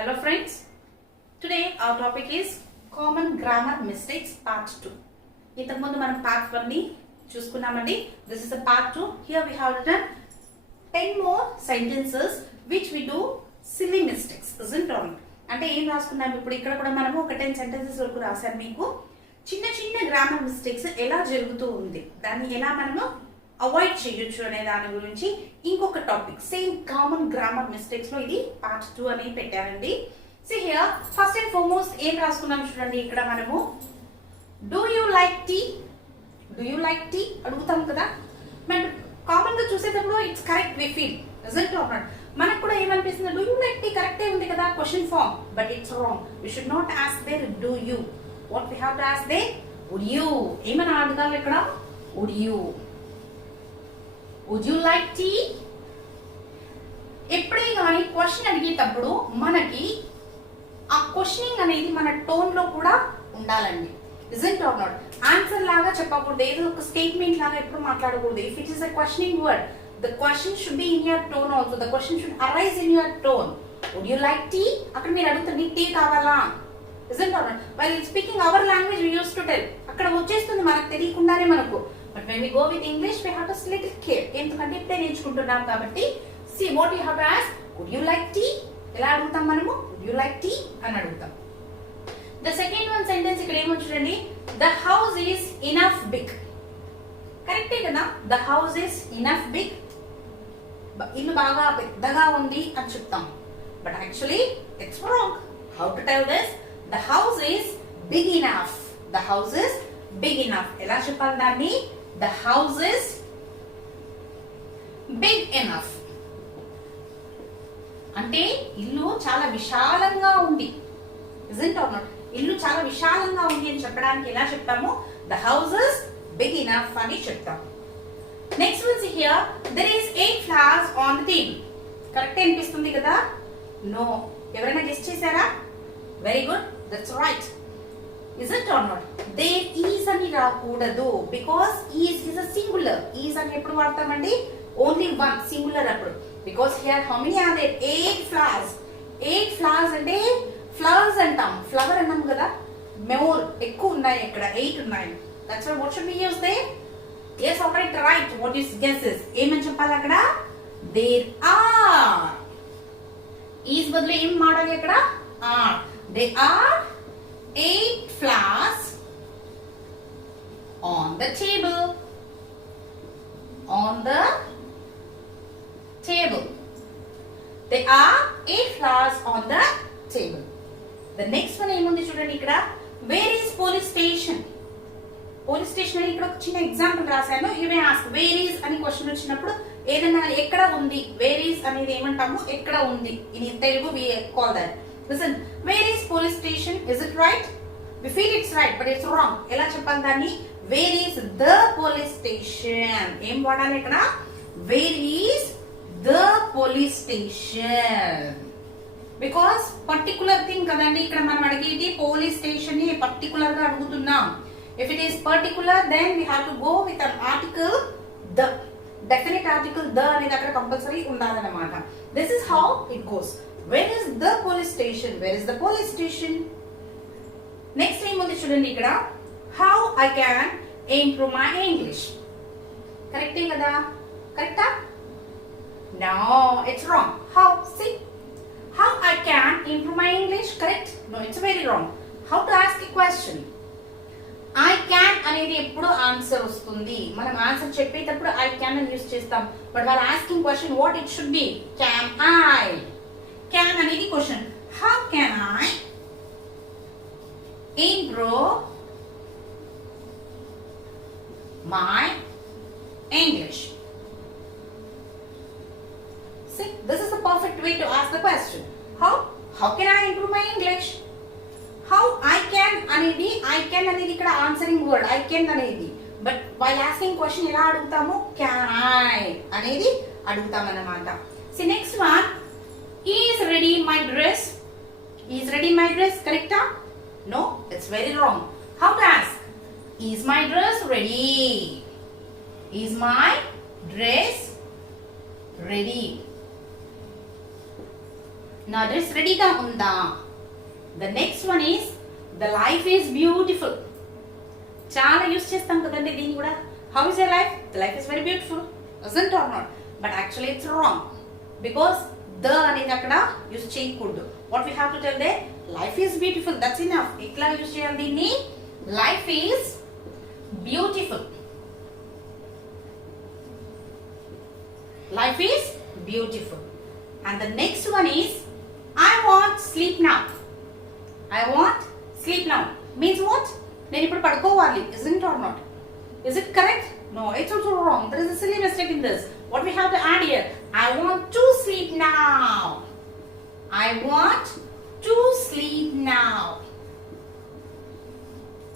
Hello friends, today our topic is common grammar mistakes part 2. ఇంతకుముందు మనం part 1 ని చూసుకున్నామండి. This is a part 2. Here we have written 10 more sentences which we do silly mistakes, isn't it? అంటే ఏం రాసుకున్నాం ఇప్పుడు ఇక్కడ కూడా మనము ఒక 10 sentences వరకు రాశాను మీకు. చిన్న చిన్న గ్రామర్ మిస్టేక్స్ ఎలా జరుగుతూ ఉంది, దాన్ని ఎలా మనము అవాయిడ్ చేయొచ్చు అనే దాని గురించి ఇంకొక topic same common grammar mistakes లో ఇది పార్ట్ 2 అని పెట్టారండి. So here first and foremost ఏం రాసుకున్నాం చూడండి. ఇక్కడ మనము do you like tea, do you like tea అడుగుతాం కదా. మనం కామన్ గా చూసేటప్పుడు it's correct we feel result of not. మనకు కూడా ఏమనిపిస్తుంది, డూ యూ లైక్ టీ కరెక్టే ఉంది కదా question form, but it's wrong. We should not ask there do you, what we have to ask there would you. ఏమని అడగాలి ఇక్కడ, would you, would you like tea. ఎప్పుడే కానీ క్వశ్చన్ అడిగేటప్పుడు మనకి ఆ క్వశ్చనింగ్ అనేది మన టోన్ లో కూడా ఉండాలండి. Isn't or not. ఆన్సర్ లాగా చెప్పకూడదు, ఏదో ఒక స్టేట్మెంట్ లాగా ఎప్పుడు మాట్లాడకూడదు. If it is a questioning word, the question should be in your tone also. The question should arise in your tone. Would you like tea, అక్కడ మీరు అడుగుతారు నీకు టీ కావాలా. Isn't or not. While speaking our language we use to tell, అక్కడ వచ్చేస్తుంది మనకు తెలియకుండానే మనకు. But when we go with English we have to little care, ఎందుకంటే ఇప్పుడే నేర్చుకుంటున్నాం కాబట్టి. See what you have to ask, would you like tea. ఎలా అడుగుతాం మనము, వుడ్ యూ లైక్ టీ అని అడుగుతాం. ద సెకండ్ వన్ సెంటెన్స్ ఇక్కడ ఏమో చూడండి, the house is enough big. కరెక్టే కదా, the house is enough big. ఇల్లు బాగా పెద్దగా ఉంది అని చెప్తాం, but actually it's wrong. How to tell this, the house is big enough. The house is big enough. ఎలా చెప్పాలి దాన్ని, the house is big enough అంటే ఇల్లు చాలా విశాలంగా ఉంది. Isn't or not. ఇల్లు చాలా విశాలంగా ఉంది అని చెప్పడానికి ఎలా చెప్తాము, the house is big enough అని చెప్తాము. Next one here, there is 8 flowers on the table. Correct అనిపిస్తుంది కదా, నో. ఎవరైనా గెస్ చేశారా? Very good, that's right. Isn't or not. There is అని రాకూడదు, because is is a singular. Is అని ఎప్పుడు వాడతామండి, ఓన్లీ వన్ సింగులర్ అప్పుడు. Because here how many are there, 8 flowers. 8 flowers అంటే ఫ్లవర్స్ అంటాం, ఫ్లవర్ అన్నాం కదా. మోర్ ఎక్కువ ఉన్నాయి ఇక్కడ, 8 ఉన్నాయి. That's why what should we use there. yes alright, right. what is guesses, ఏమని చెప్పాలి అక్కడ, దేర్ ఆర్. ఈస్ బదులు ఏం వాడాలి అక్కడ, are. There are 8 flowers on the table. on the table. There are 8 flowers on the table. The next one ఏముంది చూడండి ఇక్కడ, where is police station. Police station అని ఇక్కడ ఒక చిన్న ఎగ్జాంపుల్ రాశాను. You may ask where is అని క్వశ్చన్ వచ్చినప్పుడు ఏదైనా ఎక్కడ ఉంది, వేర్ ఈస్ అనేది ఏమంటాము, ఎక్కడ ఉంది. In Telugu we call that. Listen, where is police station. Is it right? We feel it's right, but it's wrong. ఎలా చెప్పాలి దాన్ని, where is the police station. ఏం వాడాలి ఇక్కడ, where is the police station. Because particular thing కదండి ఇక్కడ మనం అడిగేది, పోలీస్ స్టేషన్ ని పర్టికులర్ గా అడుగుతున్నాం. If it is particular, then we have to go with an article the. Definite article the అనేది అక్కడ కంపల్సరీ ఉండాలన్నమాట. This is how it goes. Where is the police station? Where is the police station? Next ఏముంది చూడండి ఇక్కడ, how I can improve my English. కరెక్టే కదా, కరెక్టా? No, it's wrong. How? See, how I can improve my English. Correct? No, it's very wrong. How to ask a question. I can అనేది ఎప్పుడు answer వస్తుంది. మనం ఆన్సర్ చెప్పేటప్పుడు I can అని use చేస్తాం, బట్ వాళ్ళు asking question what it should be, can I. Can అనేది question. How can I improve my English. See, this is the perfect way to ask the question. How can I improve my English? How I can అనేది, I can అనేది ఇక్కడ answering word, I can అనేది. But while asking question ఎలా అడుగుతాము, can I అనేది అడుగుతాం అన్నమాట. See next one, is ready my dress. Is ready my dress కరెక్టా? No, it's very wrong. How to ask, is my dress ready. Is my dress ready. నా dress రెడీగా ఉందా. The next one is the life is beautiful. చాలా use చేస్తాం కదండి దీన్ని కూడా. How is your life? The life is very beautiful, isn't or not? But actually it's wrong because the అనేది అక్కడ యూస్ చేయకూడదు. What we have to tell there? Life is beautiful. That's enough. ఇట్లా యూస్ చేయాలి దీన్ని. Life is beautiful. Life is beautiful. And the next one is I want sleep now. I want sleep now means what? నేను ఇప్పుడు పడుకోవాలి, isn't or not? Is it correct? No, it's also wrong. There is a silly mistake in this. What we have to add here? I want to sleep now. I want to sleep now.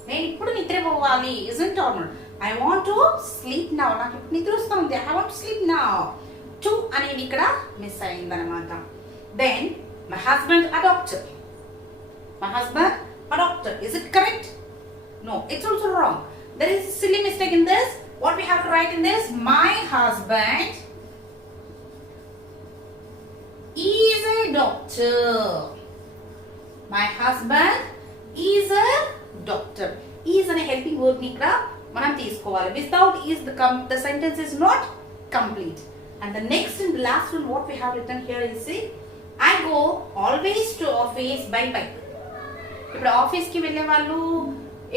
నేను ఇప్పుడు నిద్రపోవాలి, isn't or not? I want to sleep now. నాకు ఇప్పుడు నిద్ర వస్తుంది. I want to sleep now. To అనేది ఇక్కడ మిస్ అయిందన్నమాట. Then my husband a doctor. My husband a doctor. Is it correct? No, it's also wrong. There is a silly mistake in this. What we have to write in this? My husband is a doctor. My husband is a doctor. Is అనే helping word ని ఇక్కడ మనం తీసుకోవాలి. Without is the sentence is not complete. And the next and the last one what we have written here is see, I go always to office by bike. ఇప్పుడు office కి వెళ్ళే వాళ్ళు,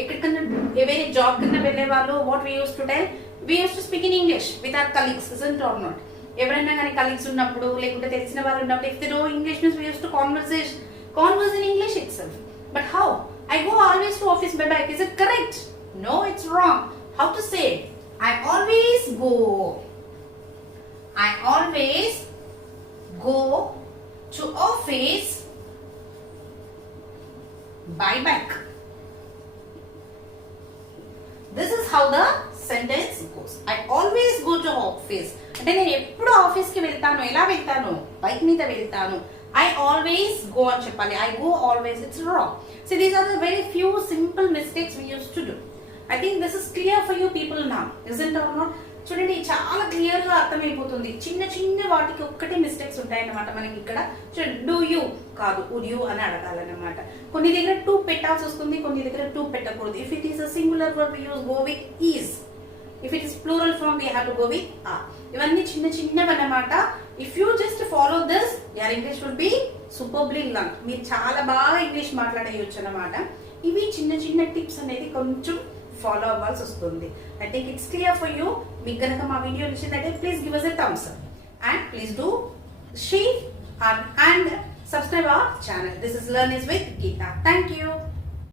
ఎక్కడికన్నా వేరే జాబ్ కన్నా వెళ్ళే వాళ్ళు, what we use to tell? We use to speak in English with our colleagues, isn't or not? ఎవరైనా కానీ కలీగ్స్ ఉన్నప్పుడు లేకుంటే తెలిసిన వాళ్ళు ఉన్నప్పుడు, if they know English means we used to converse in English itself. But how? I go always to office by bike. Is it correct? No, it's wrong. How to say? I always go to office by bike. This is how the sentence goes. I always go to office. అంటే నేను ఎప్పుడు ఆఫీస్ కి వెళ్తాను. ఎలా వెళ్తాను? బైక్ మీద వెళ్తాను. I always go అని చెప్పాలి. I go always. It's wrong. See, these are the very few simple mistakes we used to do. I think this is clear for you people now, isn't or not? చూడండి, చాలా క్లియర్ గా అర్థమైపోతుంది. చిన్న చిన్న వాటికి ఒక్కటే మిస్టేక్స్ ఉంటాయన్నమాట మనకి ఇక్కడ. చూడండి, డూ యూ కాదు, వుడ్ యూ అని అడగాలన్నమాట. కొన్ని దగ్గర టు పెట్టాల్సి వస్తుంది, కొన్ని దగ్గర టు పెట్టకూడదు. If it is a singular verb we use go with is. If it is plural form we have to go with are. ఇవన్నీ చిన్న చిన్నవి అన్నమాట. If you just follow this, your English will be superbly learn. మీరు చాలా బాగా ఇంగ్లీష్ మాట్లాడేయచ్చు అన్నమాట. ఇవి చిన్న చిన్న టిప్స్ అనేది కొంచెం ఫాలో అవ్వాల్సి వస్తుంది. I think it's clear for you. మీకు కనుక మా వీడియో నచ్చినట్లయితే please give us a thumbs up and please do share and subscribe our channel. This is Learn is with Geeta. Thank you.